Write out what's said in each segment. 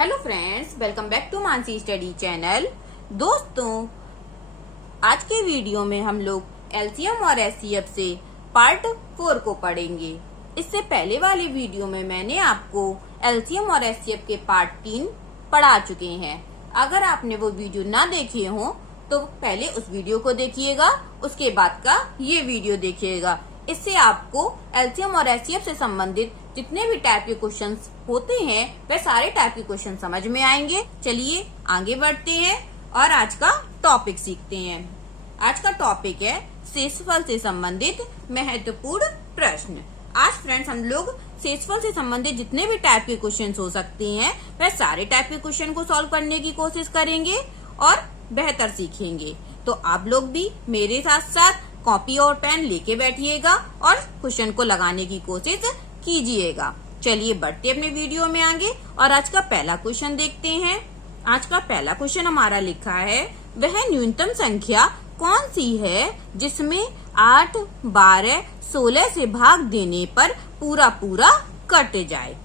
Hello friends, welcome back to Mansi study channel. दोस्तों, आज के वीडियो में हम लोग एलसीएम और एचसीएफ से पार्ट 4 को पढ़ेंगे। इससे पहले वाले वीडियो में मैंने आपको एलसीएम और एचसीएफ के पार्ट 3 पढ़ा चुके हैं। अगर आपने वो वीडियो ना देखे हो तो पहले उस वीडियो को देखिएगा, उसके बाद का ये वीडियो देखिएगा। इससे आपको एलसीएम और एचसीएफ से संबंधित जितने भी टाइप के क्वेश्चंस होते हैं वह सारे टाइप के क्वेश्चन समझ में आएंगे। चलिए आगे बढ़ते हैं और आज का टॉपिक सीखते हैं। आज का टॉपिक है शेषफल से संबंधित महत्वपूर्ण प्रश्न। आज फ्रेंड्स हम लोग शेषफल से संबंधित जितने भी टाइप के क्वेश्चन हो सकते हैं वह सारे टाइप के क्वेश्चन को सॉल्व करने की कोशिश करेंगे और बेहतर सीखेंगे। तो आप लोग भी मेरे साथ साथ कॉपी और पेन लेके बैठिएगा और क्वेश्चन को लगाने की कोशिश कीजिएगा। चलिए बढ़ते अपने वीडियो में आगे और आज का पहला क्वेश्चन देखते हैं। आज का पहला क्वेश्चन हमारा लिखा है, वह न्यूनतम संख्या कौन सी है जिसमें 8, 12, 16 से भाग देने पर पूरा पूरा कट जाए।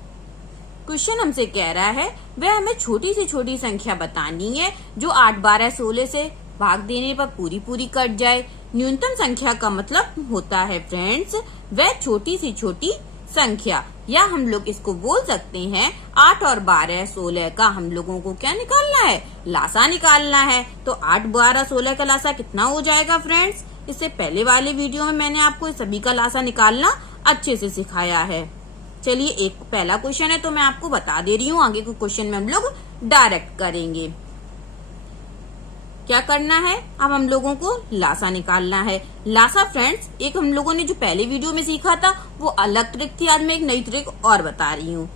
क्वेश्चन हमसे कह रहा है वह हमें छोटी से छोटी संख्या बतानी है जो 8, 12, 16 से भाग देने पर पूरी पूरी कट जाए। न्यूनतम संख्या का मतलब होता है फ्रेंड्स वह छोटी से छोटी संख्या, या हम लोग इसको बोल सकते हैं 8 और 12, 16 का हम लोगों को क्या निकालना है, लासा निकालना है। तो 8, 12, 16 का लासा कितना हो जाएगा फ्रेंड्स। इससे पहले वाले वीडियो में मैंने आपको सभी का लासा निकालना अच्छे से सिखाया है। चलिए एक पहला क्वेश्चन है तो मैं आपको बता दे रही हूँ, आगे के क्वेश्चन में हम लोग डायरेक्ट करेंगे। क्या करना है, अब हम लोगों को लासा निकालना है। लासा फ्रेंड्स एक हम लोगों ने जो पहले वीडियो में सीखा था वो अलग ट्रिक थी, आज मैं एक नई ट्रिक और बता रही हूँ।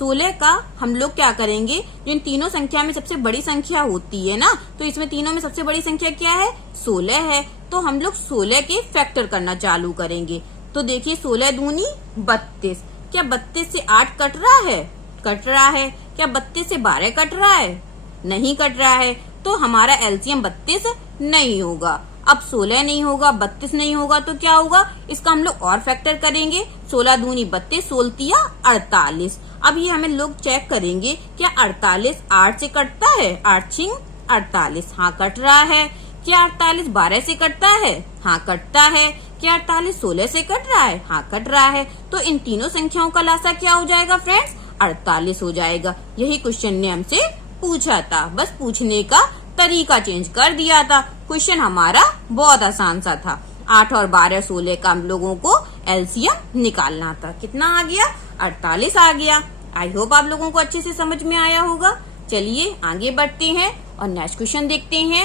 16 का हम लोग क्या करेंगे, जो इन तीनों संख्या में सबसे बड़ी संख्या होती है ना, तो इसमें तीनों में सबसे बड़ी संख्या क्या है, 16 है। तो हम लोग 16 के फैक्टर करना चालू करेंगे। तो देखिए 16 दूनी 32। क्या 32 से 8 कट रहा है, कट रहा है। क्या 32 से 12 कट रहा है, नहीं कट रहा है। तो हमारा एलसीएम 32 नहीं होगा। अब 16 नहीं होगा, 32 नहीं होगा, तो क्या होगा, इसका हम लोग और फैक्टर करेंगे। 16 दूनी 32, 16 48। अब ये हमें लोग चेक करेंगे क्या 48 8 से कटता है, 8 छिंग 48, हाँ कट रहा है। क्या 48 12 से कटता है, हाँ कटता है। क्या 48 16 से कट रहा है, हाँ कट रहा है। तो इन तीनों संख्याओं का लासा क्या हो जाएगा फ्रेंड्स, 48 हो जाएगा। यही क्वेश्चन ने हमसे पूछा था, बस पूछने का तरीका चेंज कर दिया था। क्वेश्चन हमारा बहुत आसान सा था। 8 और 12, 16 का हम लोगों को एलसीएम निकालना था। कितना आ गया, 48 आ गया। आई होप आप लोगों को अच्छे से समझ में आया होगा। चलिए आगे बढ़ते हैं और नेक्स्ट क्वेश्चन देखते हैं।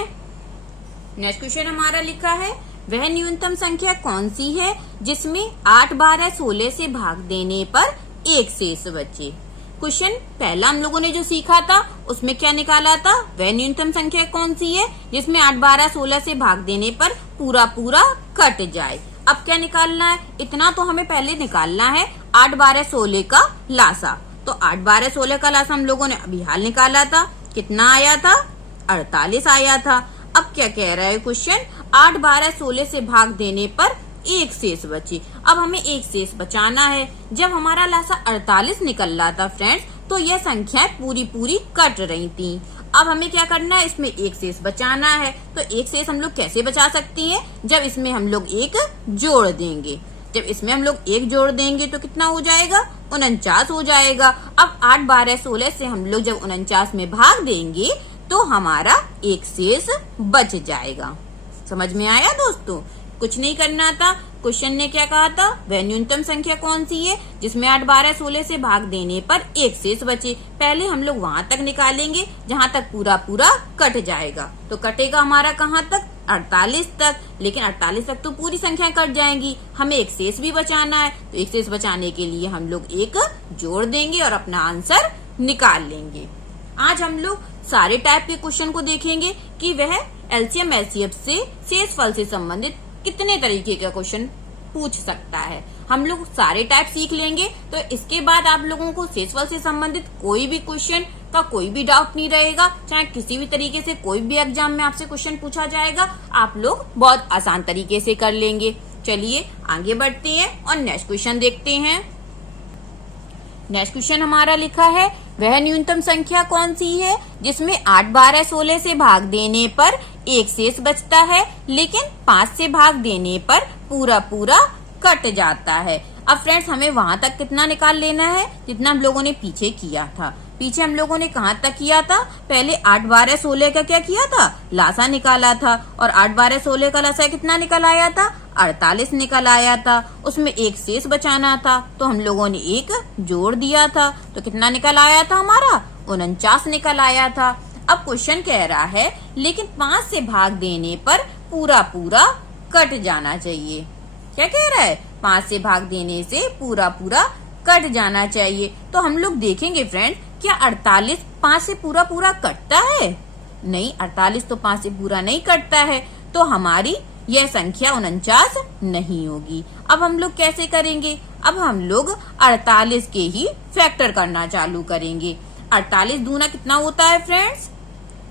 नेक्स्ट क्वेश्चन हमारा लिखा है, वह न्यूनतम संख्या कौन सी है जिसमें 8, 12, 16 से भाग देने पर एक शेष बचे। क्वेश्चन पहला हम लोगों ने जो सीखा था उसमें क्या निकाला था, वह न्यूनतम संख्या कौन सी है जिसमें 8, 12, 16 से भाग देने पर पूरा पूरा कट जाए। अब क्या निकालना है, इतना तो हमें पहले निकालना है 8, 12, 16 का लासा। तो 8, 12, 16 का लासा हम लोगों ने अभी हाल निकाला था। कितना आया था, 48 आया था। अब क्या कह रहा है क्वेश्चन, 8, 12, 16 से भाग देने पर एक शेष बची। अब हमें एक शेष बचाना है। जब हमारा लासा 48 निकल रहा था फ्रेंड्स तो यह संख्याएं पूरी पूरी कट रही थी। अब हमें क्या करना है, इसमें एक शेष बचाना है। तो एक शेष हम लोग कैसे बचा सकते हैं, जब इसमें हम लोग एक जोड़ देंगे। जब इसमें हम लोग एक जोड़ देंगे तो कितना हो जाएगा, 49 हो जाएगा। अब 8, 12, 16 से हम लोग जब 49 में भाग देंगे तो हमारा एक शेष बच जाएगा। समझ में आया दोस्तों, कुछ नहीं करना था। क्वेश्चन ने क्या कहा था, वह न्यूनतम संख्या कौन सी है जिसमें 8, 12, 16 से भाग देने पर एक शेष बचे। पहले हम लोग वहां तक निकालेंगे जहां तक पूरा पूरा कट जाएगा। तो कटेगा हमारा कहां तक, 48 तक। लेकिन 48 तक तो पूरी संख्या कट जाएंगी, हमें एक शेष भी बचाना है। तो एक शेष बचाने के लिए हम लोग एक जोड़ देंगे और अपना आंसर निकाल लेंगे। आज हम लोग सारे टाइप के क्वेश्चन को देखेंगे कि वह एलसीएम एचसीएफ से शेषफल से संबंधित कितने तरीके का क्वेश्चन पूछ सकता है। हम लोग सारे टाइप सीख लेंगे तो इसके बाद आप लोगों को शेषफल से संबंधित कोई भी क्वेश्चन का कोई भी डाउट नहीं रहेगा। चाहे किसी भी तरीके से कोई भी एग्जाम में आपसे क्वेश्चन पूछा जाएगा, आप लोग बहुत आसान तरीके से कर लेंगे। चलिए आगे बढ़ते हैं और नेक्स्ट क्वेश्चन देखते हैं। नेक्स्ट क्वेश्चन हमारा लिखा है, वह न्यूनतम संख्या कौन सी है जिसमें 8, 12, 16 से भाग देने पर एक शेष बचता है, लेकिन 5 से भाग देने पर पूरा पूरा कट जाता है। अब फ्रेंड्स हमें वहां तक कितना निकाल लेना है जितना हम लोगों ने पीछे किया था। पीछे हम लोगों ने कहाँ तक किया था? पहले 8, 12, 16 का क्या किया था? लासा निकाला था, और 8, 12, 16 का लासा कितना निकल आया था? 48 निकल आया था। उसमें एक शेष बचाना था तो हम लोगों ने एक जोड़ दिया था, तो कितना निकल आया था हमारा? 49 निकल आया था। अब क्वेश्चन कह रहा है लेकिन 5 से भाग देने पर पूरा पूरा कट जाना चाहिए। क्या कह रहा है? 5 से भाग देने से पूरा पूरा कट जाना चाहिए। तो हम लोग देखेंगे फ्रेंड, क्या 48 5 से पूरा पूरा कटता है? नहीं, 48 तो 5 से पूरा नहीं कटता है, तो हमारी यह संख्या 49 नहीं होगी। अब हम लोग कैसे करेंगे? अब हम लोग 48 के ही फैक्टर करना चालू करेंगे। 48 दूना कितना होता है फ्रेंड्स?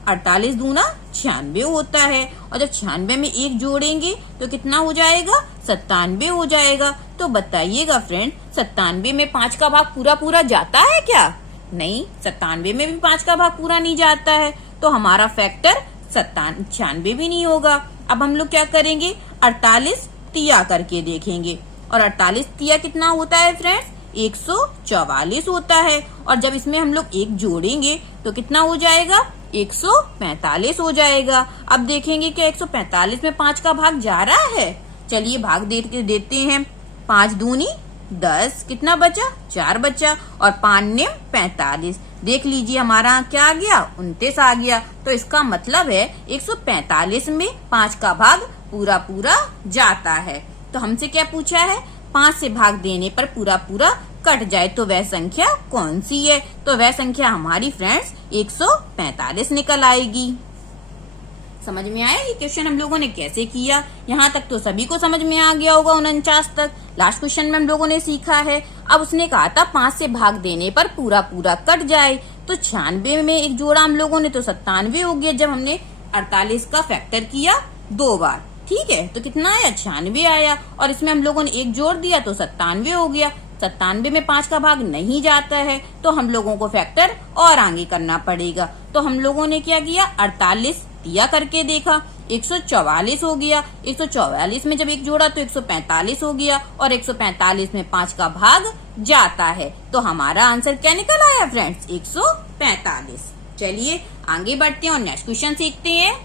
48 दूना 96 होता है, और जब 96 में एक जोड़ेंगे तो कितना हो जाएगा? 97 हो जाएगा। तो बताइएगा फ्रेंड, 97 में 5 का भाग पूरा पूरा जाता है क्या? नहीं, 97 में भी 5 का भाग पूरा नहीं जाता है, तो हमारा फैक्टर 96 भी नहीं होगा। अब हम लोग क्या करेंगे? 48 तिया करके देखेंगे, और 48 तिया कितना होता है फ्रेंड्स? 144 होता है, और जब इसमें हम लोग एक जोड़ेंगे तो कितना हो जाएगा? 145 हो जाएगा। अब देखेंगे कि 145 में 5 का भाग जा रहा है। चलिए भाग देते हैं। 5 दूनी 10, कितना बचा? 4 बचा, और 5 ने 45। देख लीजिए हमारा क्या आ गया? 29 आ गया। तो इसका मतलब है 145 में 5 का भाग पूरा पूरा जाता है। तो हमसे क्या पूछा है? 5 से भाग देने पर पूरा पूरा कट जाए तो वह संख्या कौन सी है? तो वह संख्या हमारी फ्रेंड्स 145 निकल आएगी। समझ में आया ये क्वेश्चन हम लोगों ने कैसे किया? यहाँ तक तो सभी को समझ में आ गया होगा, 49 तक। लास्ट क्वेश्चन में हम लोगों ने सीखा है। अब उसने कहा था 5 से भाग देने पर पूरा पूरा कट जाए, तो 96 में एक जोड़ा हम लोगों ने, तो 97 हो गया जब हमने 48 का फैक्टर किया 2 बार। ठीक है, तो कितना आया? 96 आया, और इसमें हम लोगों ने एक जोड़ दिया तो 97 हो गया। 97 में 5 का भाग नहीं जाता है, तो हम लोगों को फैक्टर और आगे करना पड़ेगा। तो हम लोगों ने क्या किया? 48 दिया करके देखा, 144 हो गया। 144 में जब एक जोड़ा तो 145 हो गया, और 145 में 5 का भाग जाता है, तो हमारा आंसर क्या निकल आया फ्रेंड्स? 145। चलिए आगे बढ़ते हैं और नेक्स्ट क्वेश्चन सीखते हैं।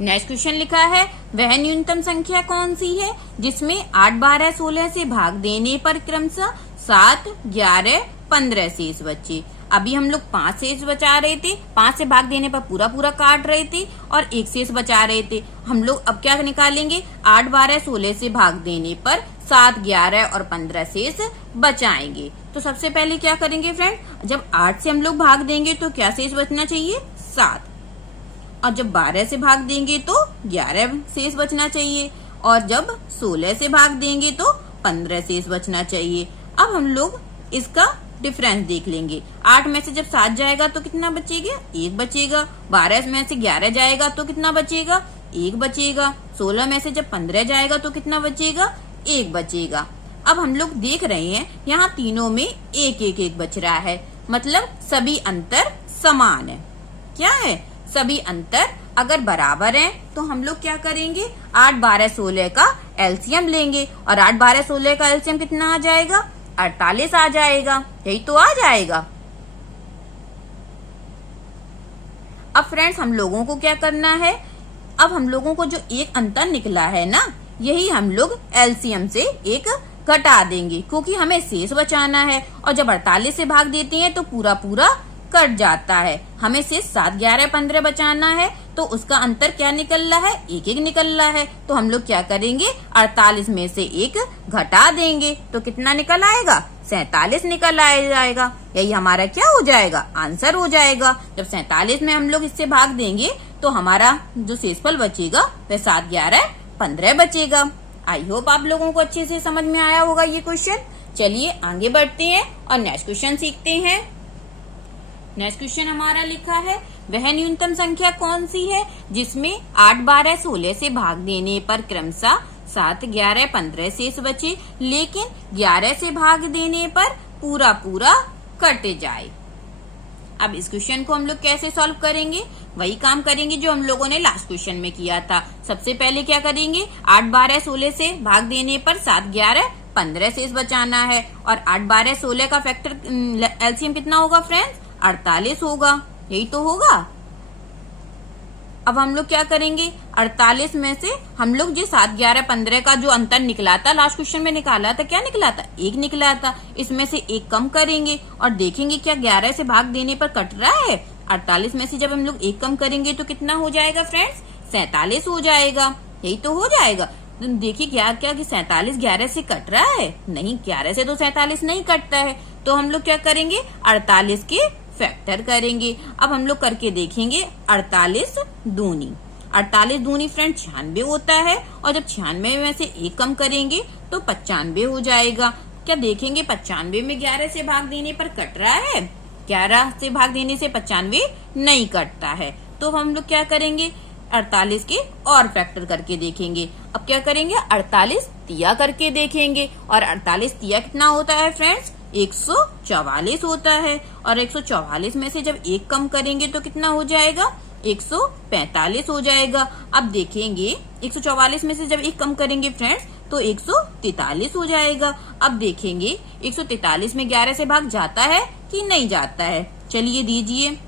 नेक्स्ट क्वेश्चन लिखा है, वह न्यूनतम संख्या कौन सी है जिसमें 8, 12, 16 से भाग देने पर क्रमशः 7, 11, 15 शेष बचे। अभी हम लोग 5 शेष बचा रहे थे, 5 से भाग देने पर पूरा पूरा काट रहे थे, और एक शेष बचा रहे थे। हम लोग अब क्या निकालेंगे? 8, 12, 16 से भाग देने पर 7, 11 और 15 शेष बचाएंगे। तो सबसे पहले क्या करेंगे फ्रेंड? जब 8 से हम लोग भाग देंगे तो क्या शेष बचना चाहिए? 7, और जब 12 से भाग देंगे तो 11 शेष बचना चाहिए, और जब 16 से भाग देंगे तो 15 शेष बचना चाहिए। अब हम लोग इसका डिफरेंस देख लेंगे। 8 में से जब 7 जाएगा तो कितना बचेगा? 1 बचेगा। 12 में से 11 जाएगा तो कितना बचेगा? 1 बचेगा। 16 में से जब 15 जाएगा तो कितना बचेगा? 1 बचेगा। अब हम लोग देख रहे हैं यहाँ तीनों में 1 बच रहा है, मतलब सभी अंतर समान है। क्या है? सभी अंतर अगर बराबर हैं तो हम लोग क्या करेंगे? 8, 12, 16 का एलसीएम लेंगे, और 8, 12, 16 का एलसीएम कितना आ जाएगा? 48 आ जाएगा। यही तो आ जाएगा। अब फ्रेंड्स हम लोगों को क्या करना है? अब हम लोगों को जो एक अंतर निकला है ना, यही हम लोग एलसीएम से एक घटा देंगे, क्योंकि हमें शेष बचाना है, और जब 48 से भाग देते हैं तो पूरा पूरा कट जाता है। हमें शेष 7, 11, 15 बचाना है, तो उसका अंतर क्या निकल रहा है? 1 निकल रहा है। तो हम लोग क्या करेंगे? 48 में से 1 घटा देंगे, तो कितना निकल आएगा? 47 निकल जाएगा। यही हमारा क्या हो जाएगा? आंसर हो जाएगा। जब 47 में हम लोग इससे भाग देंगे तो हमारा जो शेषफल बचेगा वह 7, 11, 15 बचेगा। आई होप आप लोगों को अच्छे से समझ में आया होगा ये क्वेश्चन। चलिए आगे बढ़ते हैं और नेक्स्ट क्वेश्चन सीखते हैं। नेक्स्ट क्वेश्चन हमारा लिखा है, वह न्यूनतम संख्या कौन सी है जिसमें 8, 12, 16 से भाग देने पर क्रमशः 7, 11, 15 शेष बचे, लेकिन 11 से भाग देने पर पूरा पूरा कट जाए। अब इस क्वेश्चन को हम लोग कैसे सॉल्व करेंगे? वही काम करेंगे जो हम लोगों ने लास्ट क्वेश्चन में किया था। सबसे पहले क्या करेंगे, 8 12 16 से भाग देने पर 7 11 15 शेष बचाना है। और 8 12 16 का फैक्टर एलसीएम कितना होगा फ्रेंड्स? 48 होगा। यही तो होगा। अब हम लोग क्या करेंगे, 48 में से हम लोग जो 7 11 15 का जो अंतर निकला था, लास्ट क्वेश्चन में निकाला था, क्या निकला था? 1 निकला था। इसमें से 1 कम करेंगे और देखेंगे क्या 11 से भाग देने पर कट रहा है। 48 में से जब हम लोग 1 कम करेंगे तो कितना हो जाएगा फ्रेंड्स? 47 हो जाएगा। यही तो हो जाएगा। देखिए क्या क्या कि 47 11 से कट रहा है? नहीं, 11 से तो 47 नहीं कटता है। तो हम लोग क्या करेंगे, 48 के फैक्टर करेंगे। अब हम लोग करके देखेंगे। 48 दूनी 48 दूनी फ्रेंड 96 होता है। और जब 96 में से 1 कम करेंगे तो 95 हो जाएगा। क्या देखेंगे 95 में 11 से भाग देने पर कट रहा है? 11 से भाग देने से 95 नहीं कटता है। तो हम लोग क्या करेंगे, 48 के और फैक्टर करके देखेंगे। अब क्या करेंगे, 48 तिया करके देखेंगे। और 48 तिया कितना होता है फ्रेंड्स? 144 होता है। और 144 में से जब 1 कम करेंगे तो कितना हो जाएगा? 145 हो जाएगा। अब देखेंगे 144 में से जब 1 कम करेंगे फ्रेंड्स तो 143 हो जाएगा। अब देखेंगे 143 में 11 से भाग जाता है कि नहीं जाता है। चलिए दीजिए,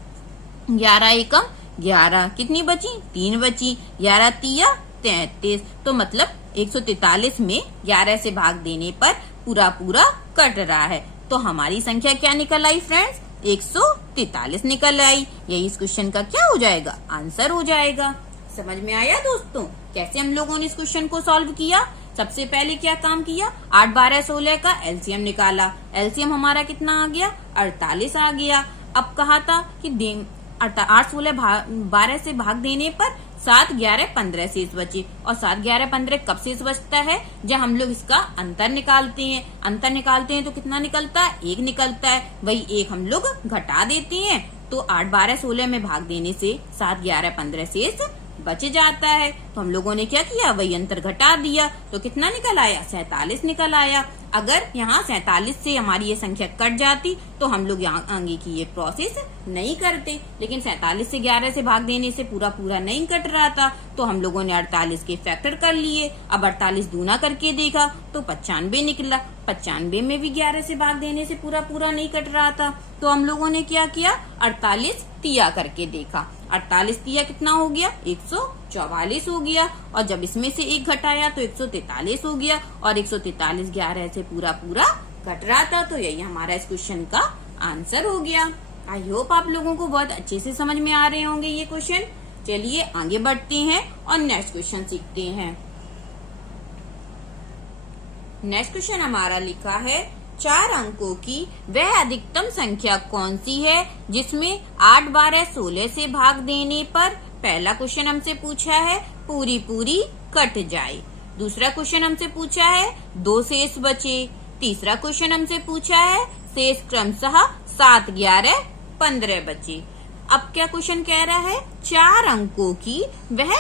11 एकम 11, कितनी बची? 3 बची। 11 तिया 33। तो मतलब 143 में 11 से भाग देने पर पूरा पूरा कट रहा है। तो हमारी संख्या क्या निकल आई फ्रेंड्स? 143 निकल आई। यही इस क्वेश्चन का क्या हो जाएगा? आंसर हो जाएगा। समझ में आया दोस्तों कैसे हम लोगों ने इस क्वेश्चन को सॉल्व किया? सबसे पहले क्या काम किया, 8 12 16 का एलसीएम निकाला। एलसीएम हमारा कितना आ गया? 48 आ गया। अब कहा था कि 8 16 12 से भाग देने पर 7 11 15 शेष बचे। और 7 11 15 कब शेष बचता है? जब हम लोग इसका अंतर निकालते हैं। अंतर निकालते हैं तो कितना निकलता है? 1 निकलता है। वही 1 हम लोग घटा देते हैं तो 8 12 16 में भाग देने से 7 11 15 शेष बच जाता है। तो हम लोगों ने क्या किया, वही अंतर घटा दिया तो कितना निकल आया? 47 निकल आया। अगर यहाँ 47 से हमारी ये संख्या कट जाती तो हम लोग यहाँ आगे की ये प्रोसेस नहीं करते। लेकिन 47 से 11 से भाग देने से पूरा पूरा नहीं कट रहा था तो हम लोगों ने 48 के फैक्टर कर लिए। अब 48 दूना करके देखा तो 95 निकला। 95 में भी 11 से भाग देने से पूरा पूरा नहीं कट रहा था तो हम लोगों ने क्या किया, 48 तिया करके देखा। 48 तिया कितना हो गया? 144 हो गया। और जब इसमें से 1 घटाया तो 143 हो गया। और 143 11 से पूरा पूरा कट रहा था तो यही हमारा इस क्वेश्चन का आंसर हो गया। आई होप आप लोगों को बहुत अच्छे से समझ में आ रहे होंगे ये क्वेश्चन। चलिए आगे बढ़ते हैं और नेक्स्ट क्वेश्चन सीखते हैं। नेक्स्ट क्वेश्चन हमारा लिखा है, 4 अंकों की वह अधिकतम संख्या कौन सी है जिसमें 8 12 16 से भाग देने पर, पहला क्वेश्चन हमसे पूछा है, पूरी पूरी कट जाए। दूसरा क्वेश्चन हमसे पूछा है 2 शेष बचे। तीसरा क्वेश्चन हमसे पूछा है शेष क्रमशः 7 11 15 बचे। अब क्या क्वेश्चन कह रहा है, 4 अंकों की वह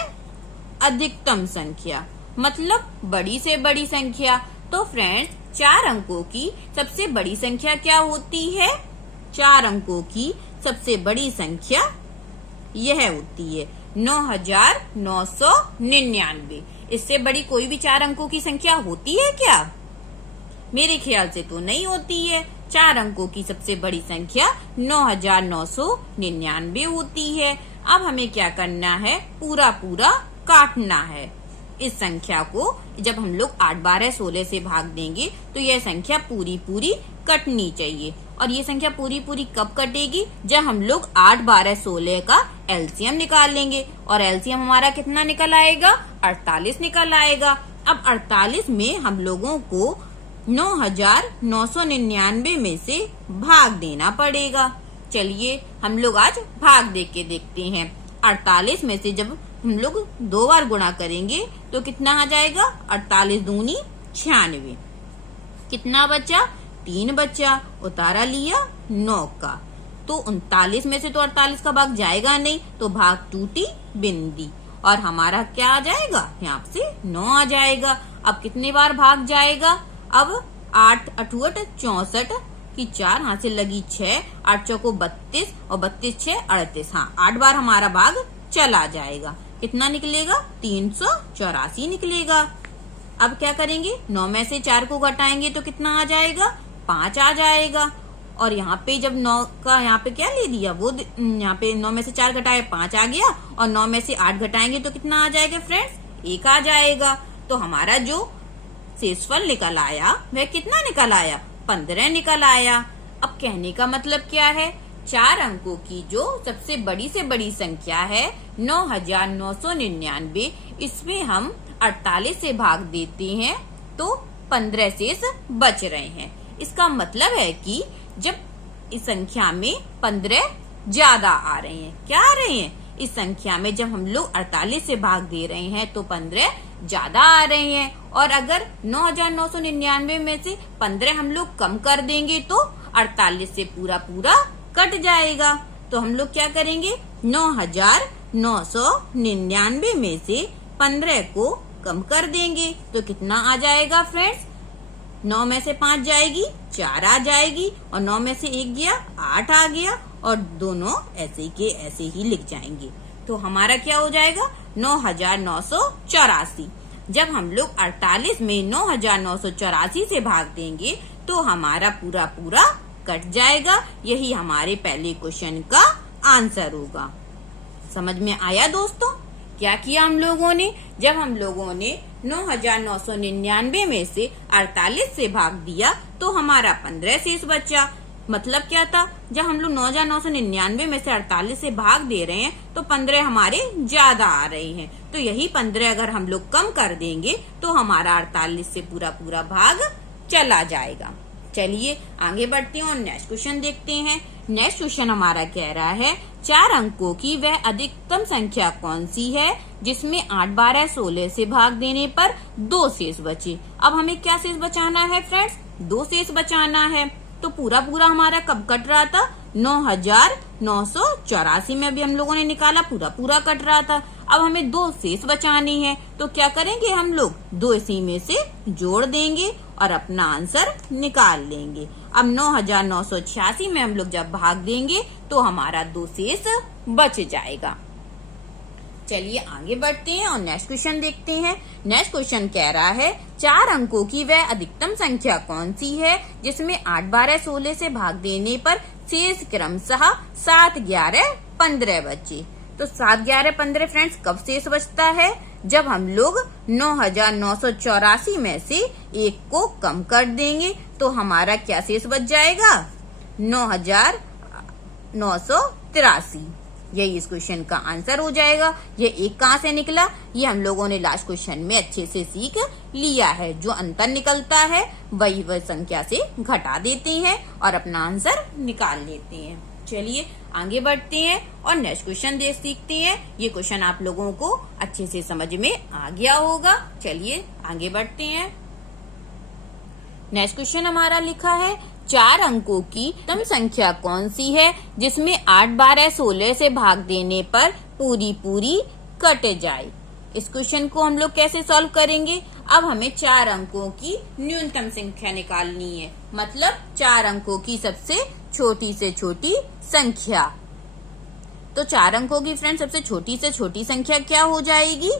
अधिकतम संख्या, मतलब बड़ी से बड़ी संख्या। तो फ्रेंड्स 4 अंकों की सबसे बड़ी संख्या क्या होती है? 4 अंकों की सबसे बड़ी संख्या यह होती है 9999। इससे बड़ी कोई भी 4 अंकों की संख्या होती है क्या? मेरे ख्याल से तो नहीं होती है। 4 अंकों की सबसे बड़ी संख्या 9999 होती है। अब हमें क्या करना है, पूरा पूरा काटना है इस संख्या को। जब हम लोग 8 12 16 से भाग देंगे तो यह संख्या पूरी पूरी कटनी चाहिए। और ये संख्या पूरी पूरी कब कटेगी? जब हम लोग 8 12 16 का एलसीएम निकालेंगे। और एलसीएम हमारा कितना निकल आएगा? 48 निकल आएगा। अब 48 में हम लोगों को 9999 में से भाग देना पड़ेगा। चलिए हम लोग आज भाग दे के देखते हैं। 48 में से जब हम लोग 2 बार गुणा करेंगे तो कितना आ जाएगा? 48 दूनी 96। कितना बचा? 3 बचा। उतारा लिया 9 का। तो 39 में से तो 48 का भाग जाएगा नहीं तो भाग टूटी बिंदी। और हमारा क्या आ जाएगा? यहाँ से 9 आ जाएगा। अब कितने बार भाग जाएगा? अब 8 8 64, कि 4 हाथ से लगी 6, 8 चौको 32 और 32 6 38। हाँ, 8 बार हमारा भाग चला जाएगा। कितना निकलेगा? 384 निकलेगा। अब क्या करेंगे? 9 में से 4 को घटाएंगे तो कितना आ जाएगा? 5 आ जाएगा। और यहाँ पे जब 9 का यहाँ पे क्या ले लिया, वो यहाँ पे 9 में से 4 घटाए 5 आ गया, और 9 में से 8 घटाएंगे तो कितना आ जाएगा फ्रेंड्स? 1 आ जाएगा। तो हमारा जो शेषफल निकल आया वह कितना निकल आया? 15 निकल आया। अब कहने का मतलब क्या है? 4 अंकों की जो सबसे बड़ी से बड़ी संख्या है 9999, इसमें हम 48 से भाग देते हैं तो 15 शेष बच रहे हैं। इसका मतलब है कि जब इस संख्या में 15 ज्यादा आ रहे हैं, क्या आ रहे हैं? इस संख्या में जब हम लोग 48 से भाग दे रहे हैं तो 15 ज्यादा आ रहे हैं। और अगर 9999 में से 15 हम लोग कम कर देंगे तो 48 से पूरा पूरा कट जाएगा। तो हम लोग क्या करेंगे? 9999 में से 15 को कम कर देंगे तो कितना आ जाएगा फ्रेंड्स? 9 में से 5 जाएगी 4 आ जाएगी, और 9 में से 1 गया 8 आ गया, और दोनों ऐसे के ऐसे ही लिख जाएंगे। तो हमारा क्या हो जाएगा? 9984। जब हम लोग 48 में 9984 से भाग देंगे तो हमारा पूरा पूरा कट जाएगा। यही हमारे पहले क्वेश्चन का आंसर होगा। समझ में आया दोस्तों? क्या किया हम लोगों ने? जब हम लोगों ने 9999 में से 48 से भाग दिया तो हमारा 15 शेष बचा। मतलब क्या था? जब हम लोग 9999 में से 48 से भाग दे रहे हैं तो 15 हमारे ज्यादा आ रहे हैं। तो यही 15 अगर हम लोग कम कर देंगे तो हमारा 48 से पूरा पूरा भाग चला जाएगा। चलिए आगे बढ़ते हैं और नेक्स्ट क्वेश्चन देखते हैं। नेक्स्ट क्वेश्चन हमारा कह रहा है 4 अंकों की वह अधिकतम संख्या कौन सी है जिसमें 8, 12, 16 से भाग देने पर 2 शेष बचे। अब हमें क्या शेष बचाना है फ्रेंड्स? 2 शेष बचाना है। तो पूरा पूरा हमारा कब कट रहा था? 9984 में अभी हम लोगों ने निकाला, पूरा पूरा कट रहा था। अब हमें 2 शेष बचानी है तो क्या करेंगे? हम लोग 2 इसी में से जोड़ देंगे और अपना आंसर निकाल लेंगे। अब 9986 में हम लोग जब भाग देंगे तो हमारा 2 शेष बच जाएगा। चलिए आगे बढ़ते हैं और नेक्स्ट क्वेश्चन देखते हैं। नेक्स्ट क्वेश्चन कह रहा है 4 अंकों की वह अधिकतम संख्या कौन सी है जिसमें 8, 12, 16 से भाग देने पर शेष क्रमशः 7, 11, 15 बचे। तो 7, 11, 15 फ्रेंड्स कब शेष बचता है? जब हम लोग 9984 में से 1 को कम कर देंगे तो हमारा क्या शेष बच जाएगा? 9983। यही इस क्वेश्चन का आंसर हो जाएगा। ये 1 कहाँ से निकला? ये हम लोगों ने लास्ट क्वेश्चन में अच्छे से सीख लिया है। जो अंतर निकलता है वह संख्या से घटा देते हैं और अपना आंसर निकाल लेते हैं। चलिए आगे बढ़ते हैं और नेक्स्ट क्वेश्चन सीखते हैं। ये क्वेश्चन आप लोगों को अच्छे से समझ में आ गया होगा। चलिए आगे बढ़ते हैं। नेक्स्ट क्वेश्चन हमारा लिखा है 4 अंकों की अधिकतम संख्या कौन सी है जिसमें 8, 12, 16 से भाग देने पर पूरी पूरी कट जाए। इस क्वेश्चन को हम लोग कैसे सॉल्व करेंगे? अब हमें 4 अंकों की न्यूनतम संख्या निकालनी है, मतलब 4 अंकों की सबसे छोटी से छोटी संख्या। तो 4 अंकों की फ्रेंड सबसे छोटी से छोटी संख्या क्या हो जाएगी?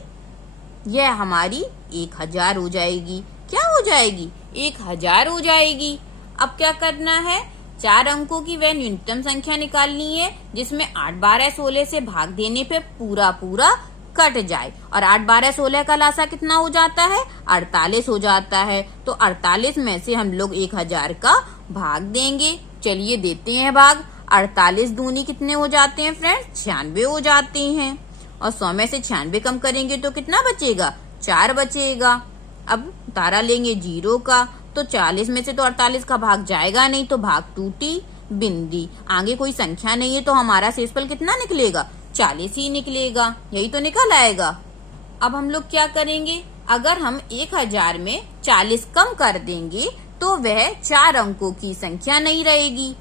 यह हमारी 1000 हो जाएगी। क्या हो जाएगी? 1000 हो जाएगी। अब क्या करना है? 4 अंकों की वह न्यूनतम संख्या निकालनी है जिसमें 8, 12, 16 से भाग देने पे पूरा पूरा कट जाए। और 8, 12, 16 का लासा कितना हो जाता है? 48 हो जाता है। तो 48 में से हम लोग 1000 का भाग देंगे। चलिए देते हैं भाग। 48 दूनी कितने हो जाते हैं फ्रेंड्स? 96 हो जाते हैं। और 100 में से 96 कम करेंगे तो कितना बचेगा? 4 बचेगा। अब तारा लेंगे 0 का, तो 40 में से तो 48 का भाग जाएगा नहीं, तो भाग टूटी बिंदी। आगे कोई संख्या नहीं है तो हमारा शेषफल कितना निकलेगा? 40 ही निकलेगा। यही तो निकल आएगा। अब हम लोग क्या करेंगे? अगर हम 1000 में 40 कम कर देंगे तो वह 4 अंकों की संख्या नहीं रहेगी।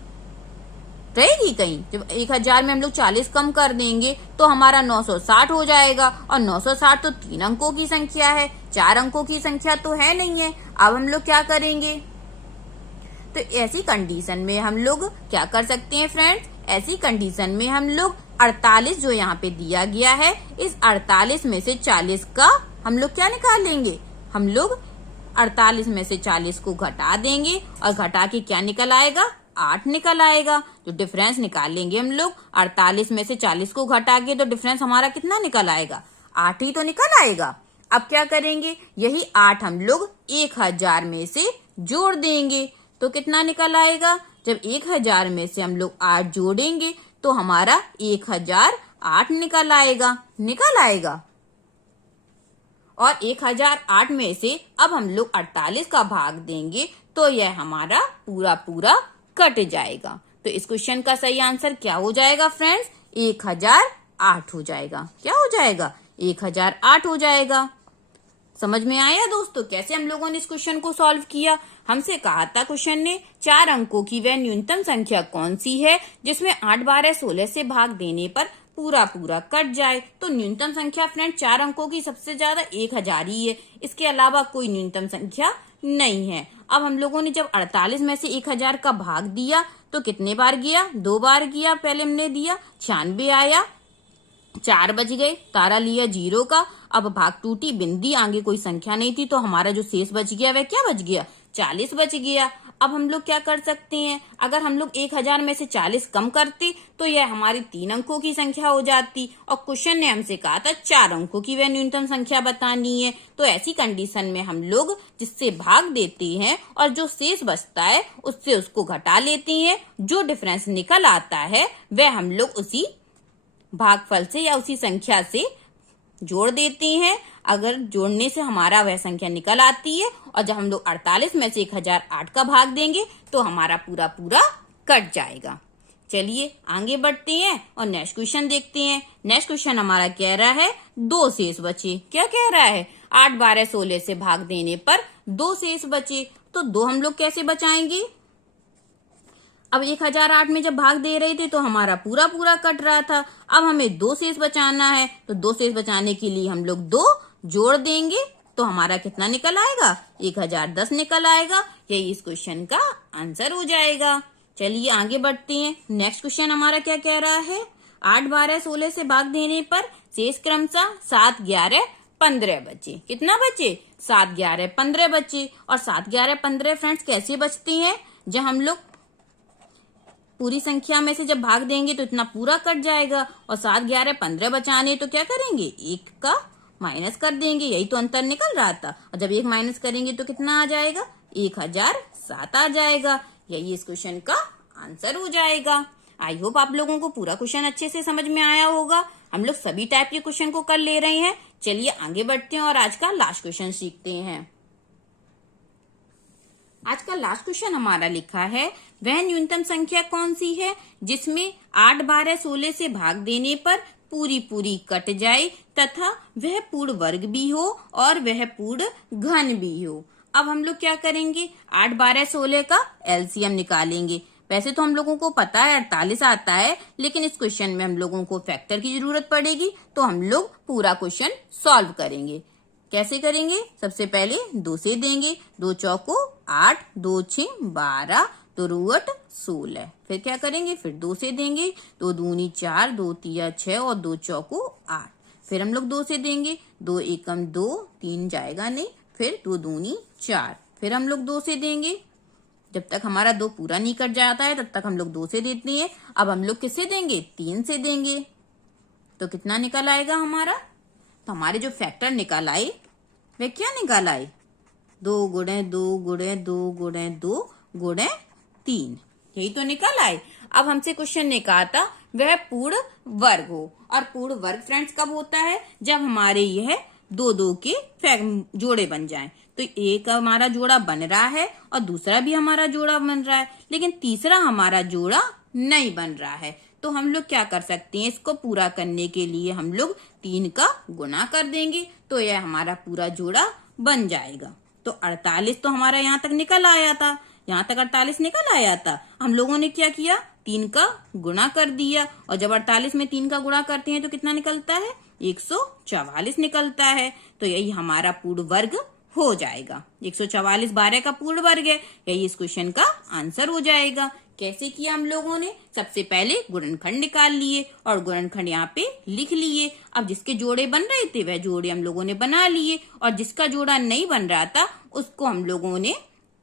रहेगी कहीं? जब 1000 में हम लोग 40 कम कर देंगे तो हमारा 960 हो जाएगा। और 960 तो 3 अंकों की संख्या है, 4 अंकों की संख्या तो है नहीं है। अब हम लोग क्या करेंगे? तो ऐसी कंडीशन में हम लोग क्या कर सकते हैं फ्रेंड्स, ऐसी कंडीशन में हम लोग 48 जो यहाँ पे दिया गया है, इस 48 में से 40 का हम लोग क्या निकालेंगे, हम लोग 48 में से 40 को घटा देंगे और घटा के क्या निकल आएगा, 8 निकल आएगा। जो डिफरेंस निकालेंगे हम लोग 48 में से 40 को घटा के, तो डिफरेंस हमारा कितना निकल आएगा, 8 ही तो निकल आएगा। अब क्या करेंगे, यही 8 हम लोग 1000 में से जोड़ देंगे तो कितना निकल आएगा। जब 1000 में से हम लोग 8 जोड़ेंगे तो हमारा 1008 निकल आएगा। और 1008 में से अब हम लोग 48 का भाग देंगे तो यह हमारा पूरा कट जाएगा। तो इस क्वेश्चन का सही आंसर क्या हो जाएगा फ्रेंड्स, 1008 हो जाएगा। क्या हो जाएगा, 1008 हो जाएगा। समझ में आया दोस्तों कैसे हम लोगों ने इस क्वेश्चन को सॉल्व किया। हमसे कहा था क्वेश्चन ने 4 अंकों की वह न्यूनतम संख्या कौन सी है जिसमें 8, 12, 16 से भाग देने पर पूरा कट जाए। तो न्यूनतम संख्या फ्रेंड 4 अंकों की सबसे ज्यादा 1000 ही है, इसके अलावा कोई न्यूनतम संख्या नहीं है। अब हम लोगों ने जब 48 में से 1000 का भाग दिया तो कितने बार गया, 2 बार गया। पहले हमने दिया 96 आया, 4 बच गए, तारा लिया 0 का। अब भाग टूटी बिंदी, आगे कोई संख्या नहीं थी तो हमारा जो शेष बच गया वह क्या बच गया, 40 बच गया। अब हम लोग क्या कर सकते हैं, अगर हम लोग 1000 में से 40 कम करते तो यह हमारी 3 अंकों की संख्या हो जाती। और क्वेश्चन ने हमसे कहा था 4 अंकों की वह न्यूनतम संख्या बतानी है। तो ऐसी कंडीशन में हम लोग जिससे भाग देते हैं और जो शेष बचता है उससे उसको घटा लेते हैं। जो डिफरेंस निकल आता है वह हम लोग उसी भागफल से या उसी संख्या से जोड़ देते हैं। अगर जोड़ने से हमारा वह संख्या निकल आती है और जब हम लोग 48 में से 1008 का भाग देंगे तो हमारा पूरा कट जाएगा। चलिए आगे बढ़ते हैं और नेक्स्ट क्वेश्चन देखते हैं। नेक्स्ट क्वेश्चन हमारा कह रहा है 2 शेष बचे। क्या कह रहा है, 8, 12, 16 से भाग देने पर 2 शेष बचे। तो 2 हम लोग कैसे बचाएंगे, अब 1008 में जब भाग दे रहे थे तो हमारा पूरा कट रहा था। अब हमें 2 शेष बचाना है, तो 2 शेष बचाने के लिए हम लोग 2 जोड़ देंगे तो हमारा कितना निकल आएगा, 1010 निकल आएगा। यही इस क्वेश्चन का आंसर हो जाएगा। चलिए आगे बढ़ते हैं। नेक्स्ट क्वेश्चन हमारा क्या कह रहा है, 8, 12, 16 से भाग देने पर शेष क्रमशः 7, 11, 15 बचे। कितना बचे, 7, 11, 15 बचे। और 7, 11, 15 फ्रेंड्स कैसे बचते हैं, जब हम लोग पूरी संख्या में से जब भाग देंगे तो इतना पूरा कट जाएगा। और 7, 11, 15 बचाने तो क्या करेंगे, 1 का माइनस कर देंगे। यही तो अंतर निकल रहा था। और जब 1 माइनस करेंगे तो कितना आ जाएगा, 1007 आ जाएगा। यही इस क्वेश्चन का आंसर हो जाएगा। आई होप आप लोगों को पूरा क्वेश्चन अच्छे से समझ में आया होगा। हम लोग सभी टाइप के क्वेश्चन को कर ले रहे हैं। चलिए आगे बढ़ते हैं और आज का लास्ट क्वेश्चन सीखते हैं। आज का लास्ट क्वेश्चन हमारा लिखा है, वह न्यूनतम संख्या कौन सी है जिसमें 8, 12, 16 से भाग देने पर पूरी कट जाए तथा वह पूर्ण वर्ग भी हो और वह पूर्ण घन भी हो। अब हम लोग क्या करेंगे, 8, 12, 16 का एलसीएम निकालेंगे। वैसे तो हम लोगों को पता है 48 आता है, लेकिन इस क्वेश्चन में हम लोगों को फैक्टर की जरूरत पड़ेगी। तो हम लोग पूरा क्वेश्चन सॉल्व करेंगे। कैसे करेंगे, सबसे पहले 2 से देंगे, 2 चौको 8, 2 6 12, 2 रूट 16। फिर क्या करेंगे, फिर 2 से देंगे, 2 दूनी 4, 2 तिया 6 और 2 चौको 8। फिर हम लोग 2 से देंगे, 2 एकम 2, 3 जाएगा नहीं, फिर 2 दूनी 4। फिर हम लोग 2 से देंगे, जब तक हमारा 2 पूरा नहीं कट जाता है तब तक हम लोग 2 से देते हैं। अब हम लोग किससे देंगे, 3 से देंगे। तो कितना निकल आएगा हमारा, तो हमारे जो फैक्टर निकल आए वे क्या निकल आए, 2 गुणे 2 गुणे 2 गुणे 2 गुणे 3, यही तो निकल आए। अब हमसे क्वेश्चन ने कहा था वह पूर्ण वर्ग हो, और पूर्ण वर्ग फ्रेंड्स कब होता है, जब हमारे यह 2 के जोड़े बन जाएं। तो एक हमारा जोड़ा बन रहा है और दूसरा भी हमारा जोड़ा बन रहा है, लेकिन तीसरा हमारा जोड़ा नहीं बन रहा है। तो हम लोग क्या कर सकते हैं, इसको पूरा करने के लिए हम लोग 3 का गुणा कर देंगे तो यह हमारा पूरा जोड़ा बन जाएगा। तो 48 तो हमारा यहाँ तक निकल आया था, यहाँ तक 48 निकल आया था। हम लोगों ने क्या किया, 3 का गुणा कर दिया, और जब 48 में 3 का गुणा करते हैं तो कितना निकलता है, 144 निकलता है। तो यही हमारा पूर्ण वर्ग हो जाएगा। 144 12 का पूर्ण वर्ग है, यही इस क्वेश्चन का आंसर हो जाएगा। कैसे किया हम लोगों ने? सबसे पहले गुणनखंड निकाल लिए और गुणनखंड यहाँ पे लिख लिए। अब जिसके जोड़े बन रहे थे वह जोड़े हम लोगों ने बना लिए और जिसका जोड़ा नहीं बन रहा था उसको हम लोगों ने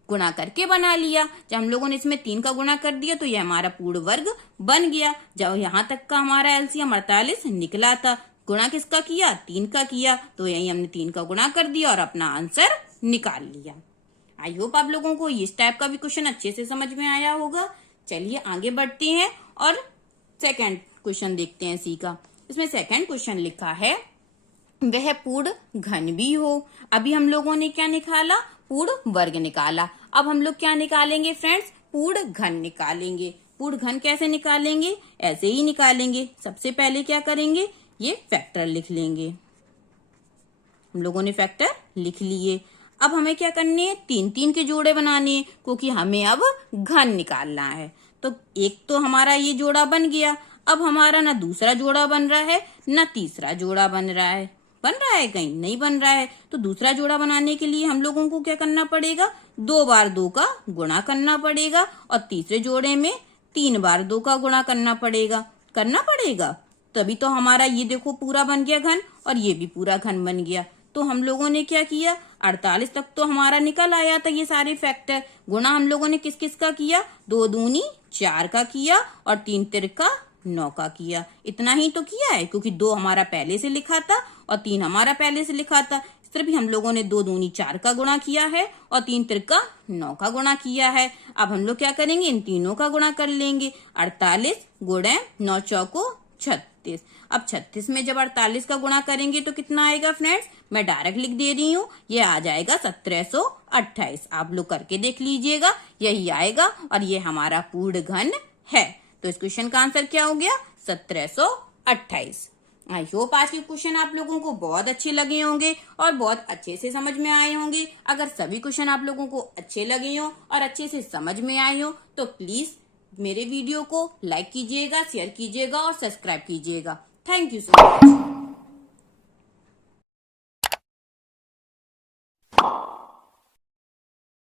गुणा करके बना लिया। जब हम लोगों ने इसमें 3 का गुणा कर दिया तो यह हमारा पूर्ण वर्ग बन गया। जब यहाँ तक का हमारा एलसीएम 48 निकला था, गुणा किसका किया? 3 का किया, तो यही हमने 3 का गुणा कर दिया और अपना आंसर निकाल लिया। आई होप आप लोगों को इस टाइप का भी क्वेश्चन अच्छे से समझ में आया होगा। चलिए आगे बढ़ते हैं और सेकंड क्वेश्चन देखते हैं सी का। इसमें सेकंड क्वेश्चन लिखा है वह पूर्ण घन भी हो। अभी हम लोगों ने क्या निकाला? पूर्ण वर्ग निकाला। अब हम लोग क्या निकालेंगे फ्रेंड्स? पूर्ण घन निकालेंगे। पूर्ण घन कैसे निकालेंगे? ऐसे ही निकालेंगे। सबसे पहले क्या करेंगे? ये फैक्टर लिख लेंगे। हम लोगों ने फैक्टर लिख लिए। अब हमें क्या करने हैं? 3 के जोड़े बनाने हैं क्योंकि हमें अब घन निकालना है। तो एक तो हमारा ये जोड़ा बन गया। अब हमारा ना दूसरा जोड़ा बन रहा है ना तीसरा जोड़ा बन रहा है। बन रहा है? कहीं नहीं बन रहा है। तो दूसरा जोड़ा बनाने के लिए हम लोगों को क्या करना पड़ेगा? 2 बार 2 का गुणा करना पड़ेगा और तीसरे जोड़े में 3 बार 2 का गुणा करना पड़ेगा। तभी तो हमारा ये देखो पूरा बन गया घन और ये भी पूरा घन बन गया। तो हम लोगों ने क्या किया? 48 तक तो हमारा निकल आया था ये सारे फैक्टर। गुणा हम लोगों ने किस किस का किया? 2 दूनी 4 का किया और 3 तिरका 9 का किया। इतना ही तो किया है क्योंकि 2 हमारा पहले से लिखा था और 3 हमारा पहले से लिखा था। इस तरह भी हम लोगों ने 2 दूनी 4 का गुणा किया है और 3 तिरका 9 का गुणा किया है। अब हम लोग क्या करेंगे? इन तीनों का गुणा कर लेंगे। 48 गुणे 9 चौको 36। अब 36 में जब 48 का गुणा करेंगे तो कितना आएगा फ्रेंड्स? मैं डायरेक्ट लिख दे रही हूँ, ये आ जाएगा 1728। आप लोग करके देख लीजिएगा, यही आएगा और ये हमारा पूर्ण घन है। तो इस क्वेश्चन का आंसर क्या हो गया? 1728। आई होप आज के क्वेश्चन आप लोगों को बहुत अच्छे लगे होंगे और बहुत अच्छे से समझ में आए होंगे। अगर सभी क्वेश्चन आप लोगों को अच्छे लगे हो और अच्छे से समझ में आए हो तो प्लीज मेरे वीडियो को लाइक कीजिएगा, शेयर कीजिएगा और सब्सक्राइब कीजिएगा। Thank you so much.